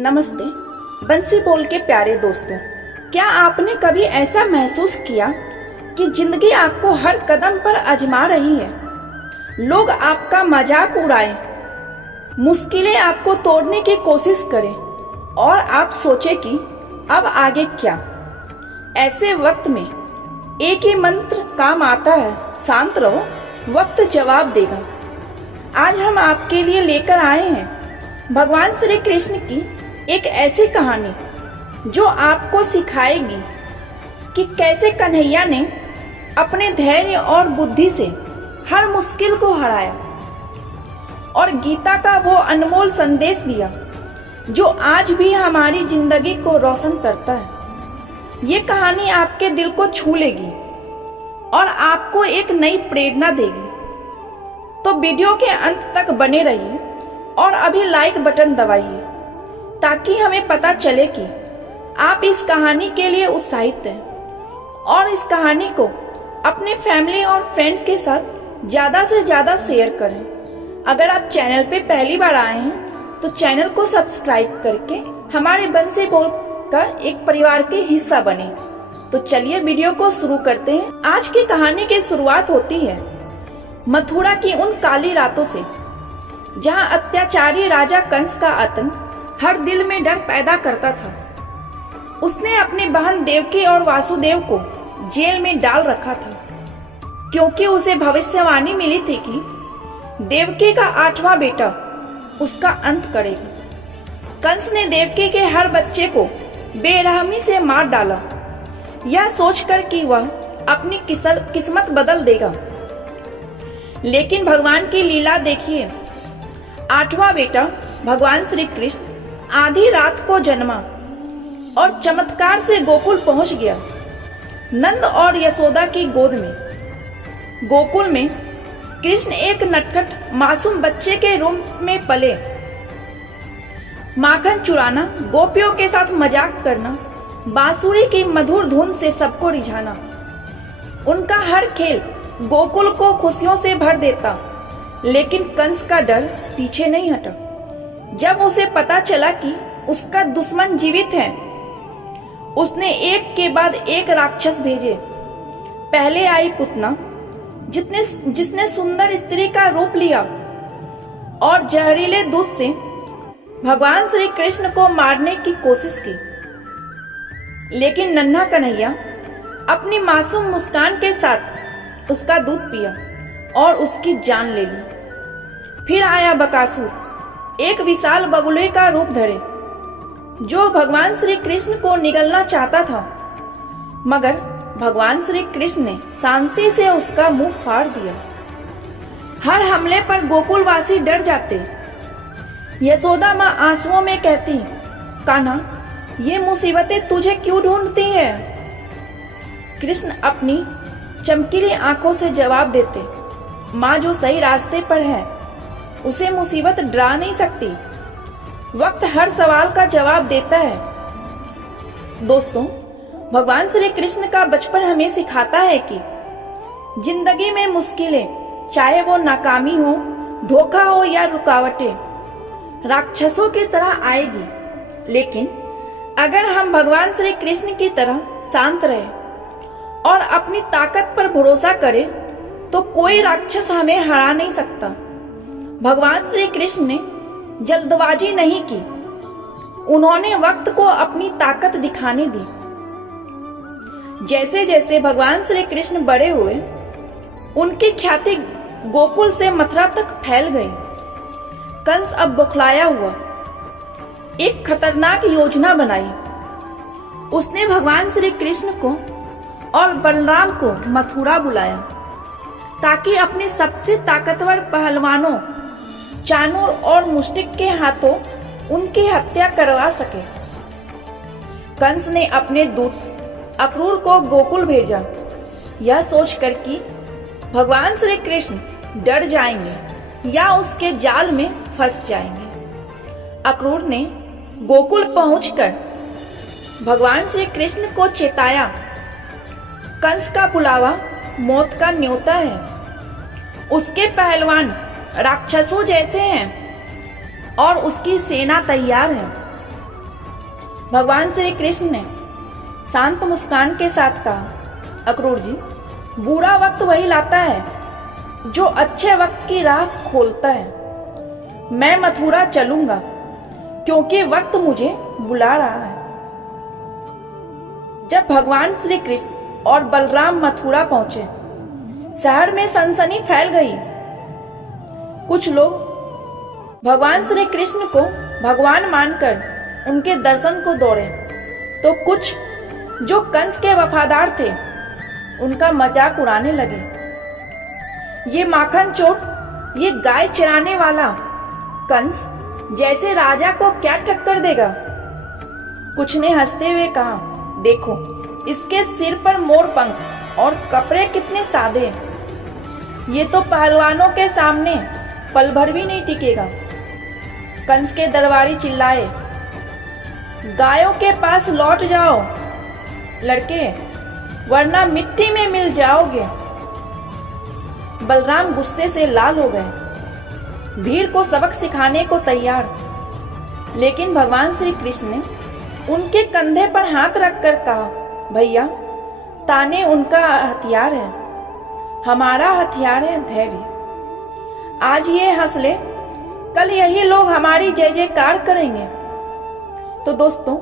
नमस्ते। बंसी बोल के प्यारे दोस्तों, क्या आपने कभी ऐसा महसूस किया कि जिंदगी आपको हर कदम पर आजमा रही है? लोग आपका मजाक उड़ाएं, मुश्किलें आपको तोड़ने की कोशिश करें और आप सोचें कि अब आगे क्या। ऐसे वक्त में एक ही मंत्र काम आता है, शांत रहो, वक्त जवाब देगा। आज हम आपके लिए लेकर आए हैं भगवान श्री कृष्ण की एक ऐसी कहानी जो आपको सिखाएगी कि कैसे कन्हैया ने अपने धैर्य और बुद्धि से हर मुश्किल को हराया और गीता का वो अनमोल संदेश दिया जो आज भी हमारी जिंदगी को रोशन करता है। ये कहानी आपके दिल को छू लेगी और आपको एक नई प्रेरणा देगी। तो वीडियो के अंत तक बने रहिए और अभी लाइक बटन दबाइए ताकि हमें पता चले कि आप इस कहानी के लिए उत्साहित हैं और इस कहानी को अपने फैमिली और फ्रेंड्स के साथ ज़्यादा से ज़्यादा शेयर करें। अगर आप चैनल पे पहली बार आए हैं तो चैनल को सब्सक्राइब करके हमारे बंसी बोल का एक परिवार के हिस्सा बने। तो चलिए वीडियो को शुरू करते हैं। आज की कहानी की शुरुआत होती है मथुरा की उन काली रातों से, जहां अत्याचारी राजा कंस का आतंक हर दिल में डर पैदा करता था। उसने अपनी बहन देवकी और वासुदेव को जेल में डाल रखा था क्योंकि उसे भविष्यवाणी मिली थी कि देवकी का 8वां बेटा उसका अंत करेगा। कंस ने देवकी के हर बच्चे को बेरहमी से मार डाला, यह सोचकर कि वह अपनी किस्मत बदल देगा। लेकिन भगवान की लीला देखिए। 8वां बेटा भगवान श्री कृष्ण आधी रात को जन्मा और चमत्कार से गोकुल पहुंच गया, नंद और यशोदा की गोद में। गोकुल में कृष्ण एक नटखट मासूम बच्चे के रूप में पले। माखन चुराना, गोपियों के साथ मजाक करना, बांसुरी की मधुर धुन से सबको रिझाना, उनका हर खेल गोकुल को खुशियों से भर देता। लेकिन कंस का डर पीछे नहीं हटा। जब उसे पता चला कि उसका दुश्मन जीवित है, उसने एक के बाद एक राक्षस भेजे। पहले आई पुतना, जिसने सुंदर स्त्री का रूप लिया और जहरीले दूध से भगवान श्री कृष्ण को मारने की कोशिश की। लेकिन नन्हा कन्हैया अपनी मासूम मुस्कान के साथ उसका दूध पिया और उसकी जान ले ली। फिर आया बकासुर, एक विशाल बगुले का रूप धरे, जो भगवान श्री कृष्ण को निगलना चाहता था, मगर भगवान श्री कृष्ण ने शांति से उसका मुंह फाड़ दिया। हर हमले पर गोकुलवासी डर जाते। यशोदा माँ आंसुओं में कहती, कान्हा, ये मुसीबतें तुझे क्यों ढूंढती है? कृष्ण अपनी चमकीली आंखों से जवाब देते, माँ जो सही रास्ते पर है उसे मुसीबत डरा नहीं सकती। वक्त हर सवाल का जवाब देता है। दोस्तों, भगवान श्री कृष्ण का बचपन हमें सिखाता है कि जिंदगी में मुश्किलें, चाहे वो नाकामी हो, धोखा हो या रुकावटें, राक्षसों की तरह आएगी। लेकिन अगर हम भगवान श्री कृष्ण की तरह शांत रहे और अपनी ताकत पर भरोसा करें तो कोई राक्षस हमें हरा नहीं सकता। भगवान श्री कृष्ण ने जल्दबाजी नहीं की, उन्होंने वक्त को अपनी ताकत दिखाने दी। जैसे जैसे भगवान श्री कृष्ण बड़े हुए, उनकी ख्याति गोकुल से मथुरा तक फैल गई। कंस अब बौखलाया हुआ एक खतरनाक योजना बनाई। उसने भगवान श्री कृष्ण को और बलराम को मथुरा बुलाया ताकि अपने सबसे ताकतवर पहलवानों चाणूर और मुष्टिक के हाथों उनकी हत्या करवा सके। कंस ने अपने दूत अक्रूर को गोकुल भेजा, यह सोचकर कि भगवान श्री कृष्ण डर जाएंगे या उसके जाल में फंस जाएंगे। अक्रूर ने गोकुल पहुंचकर भगवान श्री कृष्ण को चेताया, कंस का बुलावा मौत का न्योता है। उसके पहलवान राक्षसों जैसे हैं और उसकी सेना तैयार है। भगवान श्री कृष्ण ने शांत मुस्कान के साथ कहा, अक्रूर जी, बुरा वक्त वही लाता है जो अच्छे वक्त की राह खोलता है। मैं मथुरा चलूंगा क्योंकि वक्त मुझे बुला रहा है। जब भगवान श्री कृष्ण और बलराम मथुरा पहुंचे, शहर में सनसनी फैल गई। कुछ लोग भगवान श्री कृष्ण को भगवान मानकर उनके दर्शन को दौड़े, तो कुछ जो कंस के वफादार थे उनका मजाक उड़ाने लगे। ये माखन चोर, ये गाय चराने वाला कंस जैसे राजा को क्या टक्कर देगा। कुछ ने हंसते हुए कहा, देखो इसके सिर पर मोर पंख और कपड़े कितने सादे, ये तो पहलवानों के सामने पल भर भी नहीं टिकेगा। कंस के दरबारी चिल्लाए, गायों के पास लौट जाओ लड़के, वरना मिट्टी में मिल जाओगे। बलराम गुस्से से लाल हो गए, भीड़ को सबक सिखाने को तैयार। लेकिन भगवान श्री कृष्ण ने उनके कंधे पर हाथ रखकर कहा, भैया, ताने उनका हथियार है, हमारा हथियार है धैर्य। आज ये हंस ले, कल यही लोग हमारी जय जयकार करेंगे। तो दोस्तों,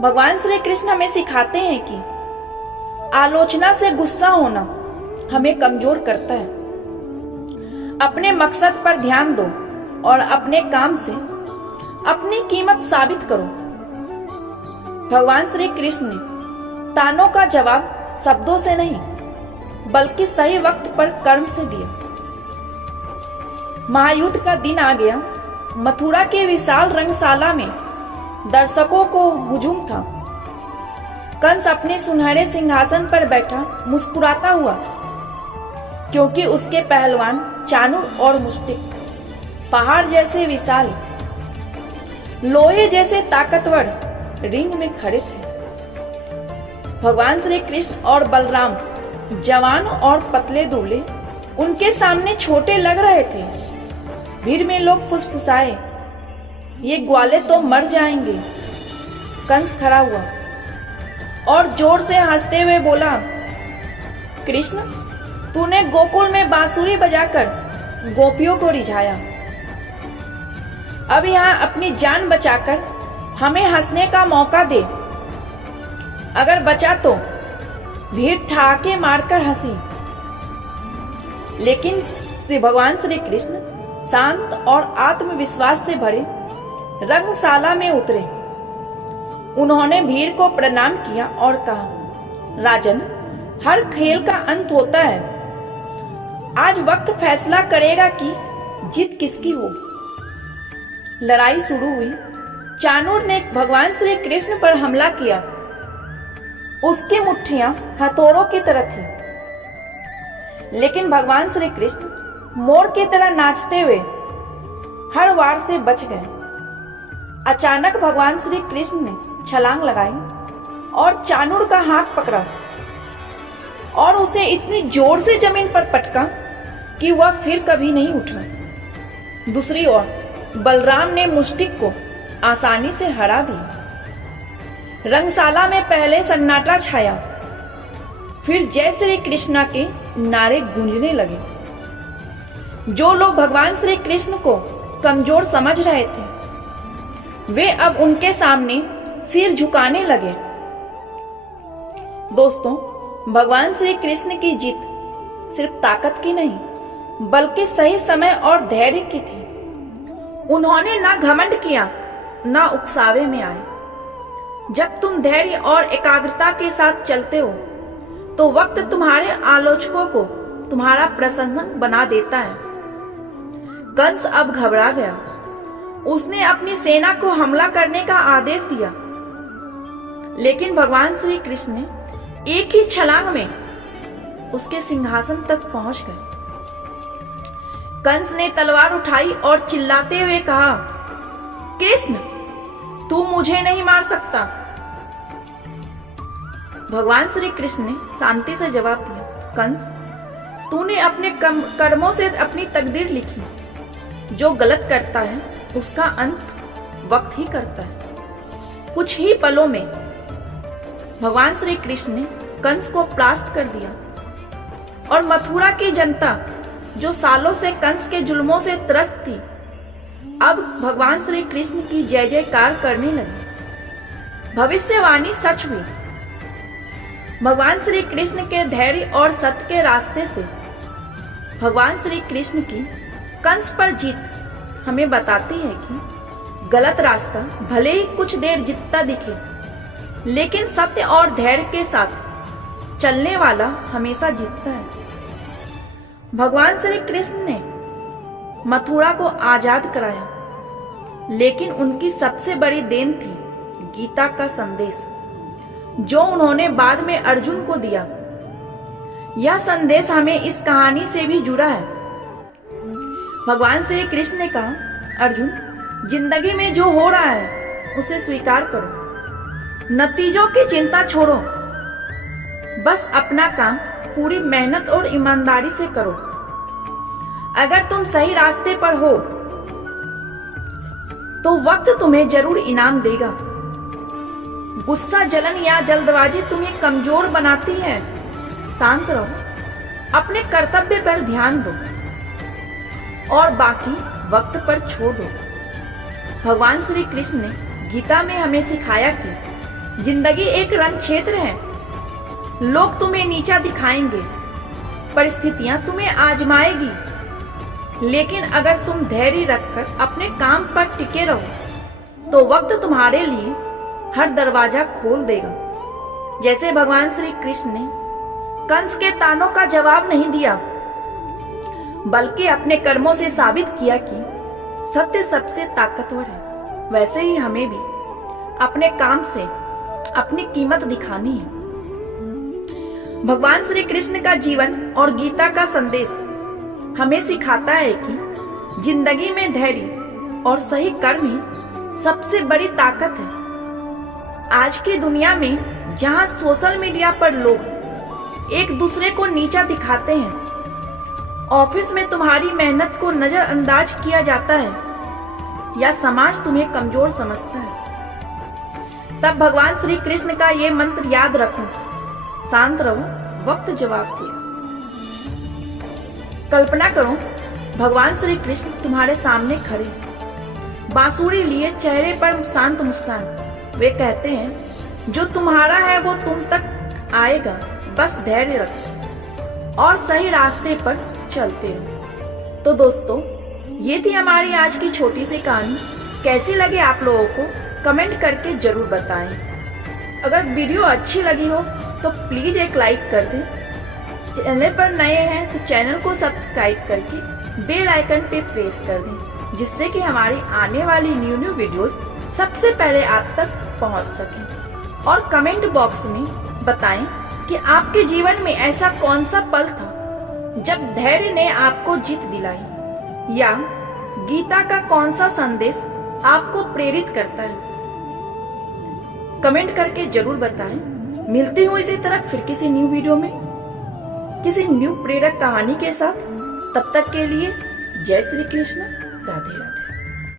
भगवान श्री कृष्ण हमें सिखाते हैं कि आलोचना से गुस्सा होना हमें कमजोर करता है। अपने मकसद पर ध्यान दो और अपने काम से अपनी कीमत साबित करो। भगवान श्री कृष्ण ने तानों का जवाब शब्दों से नहीं, बल्कि सही वक्त पर कर्म से दिया। महायुद्ध का दिन आ गया। मथुरा के विशाल रंगशाला में दर्शकों को हुजूम था। कंस अपने सुनहरे सिंहासन पर बैठा मुस्कुराता हुआ, क्योंकि उसके पहलवान चाणूर और मुष्टिक पहाड़ जैसे विशाल, लोहे जैसे ताकतवर रिंग में खड़े थे। भगवान श्री कृष्ण और बलराम जवान और पतले दुबले उनके सामने छोटे लग रहे थे। भीड़ में लोग फुसफुसाए, ये ग्वाले तो मर जाएंगे। कंस खड़ा हुआ और जोर से हंसते हुए बोला, कृष्ण, तूने गोकुल में बांसुरी बजाकर गोपियों को रिझाया, अब यहाँ अपनी जान बचाकर हमें हंसने का मौका दे। अगर बचा तो भीड़ ठहाके मारकर हंसी। लेकिन भगवान श्री कृष्ण शांत और आत्मविश्वास से भरे रंगशाला में उतरे। उन्होंने भीड़ को प्रणाम किया और कहा, राजन, हर खेल का अंत होता है। आज वक्त फैसला करेगा कि जीत किसकी होगी। लड़ाई शुरू हुई। चाणूर ने भगवान श्री कृष्ण पर हमला किया। उसकी मुट्ठियां हथौड़ों की तरह थी, लेकिन भगवान श्री कृष्ण मोर की तरह नाचते हुए हर वार से बच गए। अचानक भगवान श्री कृष्ण ने छलांग लगाई और चाणूर का हाथ पकड़ा और उसे इतनी जोर से जमीन पर पटका कि वह फिर कभी नहीं उठा। दूसरी ओर बलराम ने मुष्टिक को आसानी से हरा दिया। रंगशाला में पहले सन्नाटा छाया, फिर जय श्री कृष्णा के नारे गूंजने लगे। जो लोग भगवान श्री कृष्ण को कमजोर समझ रहे थे, वे अब उनके सामने सिर झुकाने लगे। दोस्तों, भगवान श्री कृष्ण की जीत सिर्फ ताकत की नहीं, बल्कि सही समय और धैर्य की थी। उन्होंने ना घमंड किया, ना उकसावे में आए। जब तुम धैर्य और एकाग्रता के साथ चलते हो, तो वक्त तुम्हारे आलोचकों को तुम्हारा प्रशंसक बना देता है। कंस अब घबरा गया। उसने अपनी सेना को हमला करने का आदेश दिया, लेकिन भगवान श्री कृष्ण ने एक ही छलांग में उसके सिंहासन तक पहुंच गए। कंस ने तलवार उठाई और चिल्लाते हुए कहा, कृष्ण, तू मुझे नहीं मार सकता। भगवान श्री कृष्ण ने शांति से जवाब दिया, कंस, तूने अपने कर्मों से अपनी तकदीर लिखी। जो गलत करता है उसका अंत वक्त ही करता है। कुछ ही पलों में भगवान श्री कृष्ण ने कंस को परास्त कर दिया और मथुरा की जनता जो सालों से कंस के जुल्मों से त्रस्त थी, अब भगवान श्री कृष्ण की जय जयकार करने लगी। भविष्यवाणी सच हुई। भगवान श्री कृष्ण के धैर्य और सत्य के रास्ते से भगवान श्री कृष्ण की कंस पर जीत हमें बताती है कि गलत रास्ता भले ही कुछ देर जीतता दिखे, लेकिन सत्य और धैर्य के साथ चलने वाला हमेशा जीतता है। भगवान श्री कृष्ण ने मथुरा को आजाद कराया, लेकिन उनकी सबसे बड़ी देन थी गीता का संदेश, जो उन्होंने बाद में अर्जुन को दिया। यह संदेश हमें इस कहानी से भी जुड़ा है। भगवान श्री कृष्ण ने कहा, अर्जुन, जिंदगी में जो हो रहा है उसे स्वीकार करो, नतीजों की चिंता छोड़ो, बस अपना काम पूरी मेहनत और ईमानदारी से करो। अगर तुम सही रास्ते पर हो तो वक्त तुम्हें जरूर इनाम देगा। गुस्सा, जलन या जल्दबाजी तुम्हें कमजोर बनाती है। शांत रहो, अपने कर्तव्य पर ध्यान दो और बाकी वक्त पर छोड़ दो। भगवान श्री कृष्ण ने गीता में हमें सिखाया कि जिंदगी एक रण क्षेत्र है। लोग तुम्हें नीचा दिखाएंगे, परिस्थितियां तुम्हें आजमाएगी, लेकिन अगर तुम धैर्य रखकर अपने काम पर टिके रहो तो वक्त तुम्हारे लिए हर दरवाजा खोल देगा। जैसे भगवान श्री कृष्ण ने कंस के तानों का जवाब नहीं दिया, बल्कि अपने कर्मों से साबित किया कि सत्य सबसे ताकतवर है, वैसे ही हमें भी अपने काम से अपनी कीमत दिखानी है। भगवान श्री कृष्ण का जीवन और गीता का संदेश हमें सिखाता है कि जिंदगी में धैर्य और सही कर्म ही सबसे बड़ी ताकत है। आज की दुनिया में जहां सोशल मीडिया पर लोग एक दूसरे को नीचा दिखाते हैं, ऑफिस में तुम्हारी मेहनत को नजरअंदाज किया जाता है या समाज तुम्हें कमजोर समझता है, तब भगवान श्री कृष्ण का ये मंत्र याद रखो, शांत रहो, वक्त जवाब देगा। कल्पना करो, भगवान श्री कृष्ण तुम्हारे सामने खड़े, बांसुरी लिए, चेहरे पर शांत मुस्कान। वे कहते हैं, जो तुम्हारा है वो तुम तक आएगा, बस धैर्य रखो और सही रास्ते पर चलते रहो। तो दोस्तों, ये थी हमारी आज की छोटी सी कहानी। कैसी लगी आप लोगों को कमेंट करके जरूर बताएं। अगर वीडियो अच्छी लगी हो तो प्लीज एक लाइक कर दें। चैनल पर नए हैं तो चैनल को सब्सक्राइब करके बेल आइकन पे प्रेस कर दें, जिससे कि हमारी आने वाली न्यू वीडियो सबसे पहले आप तक पहुंच सके। और कमेंट बॉक्स में बताएं कि आपके जीवन में ऐसा कौन सा पल था जब धैर्य ने आपको जीत दिलाई, या गीता का कौन सा संदेश आपको प्रेरित करता है। कमेंट करके जरूर बताएं। मिलती हूँ इसी तरह फिर किसी न्यू वीडियो में, किसी न्यू प्रेरक कहानी के साथ। तब तक के लिए जय श्री कृष्ण, राधे राधे।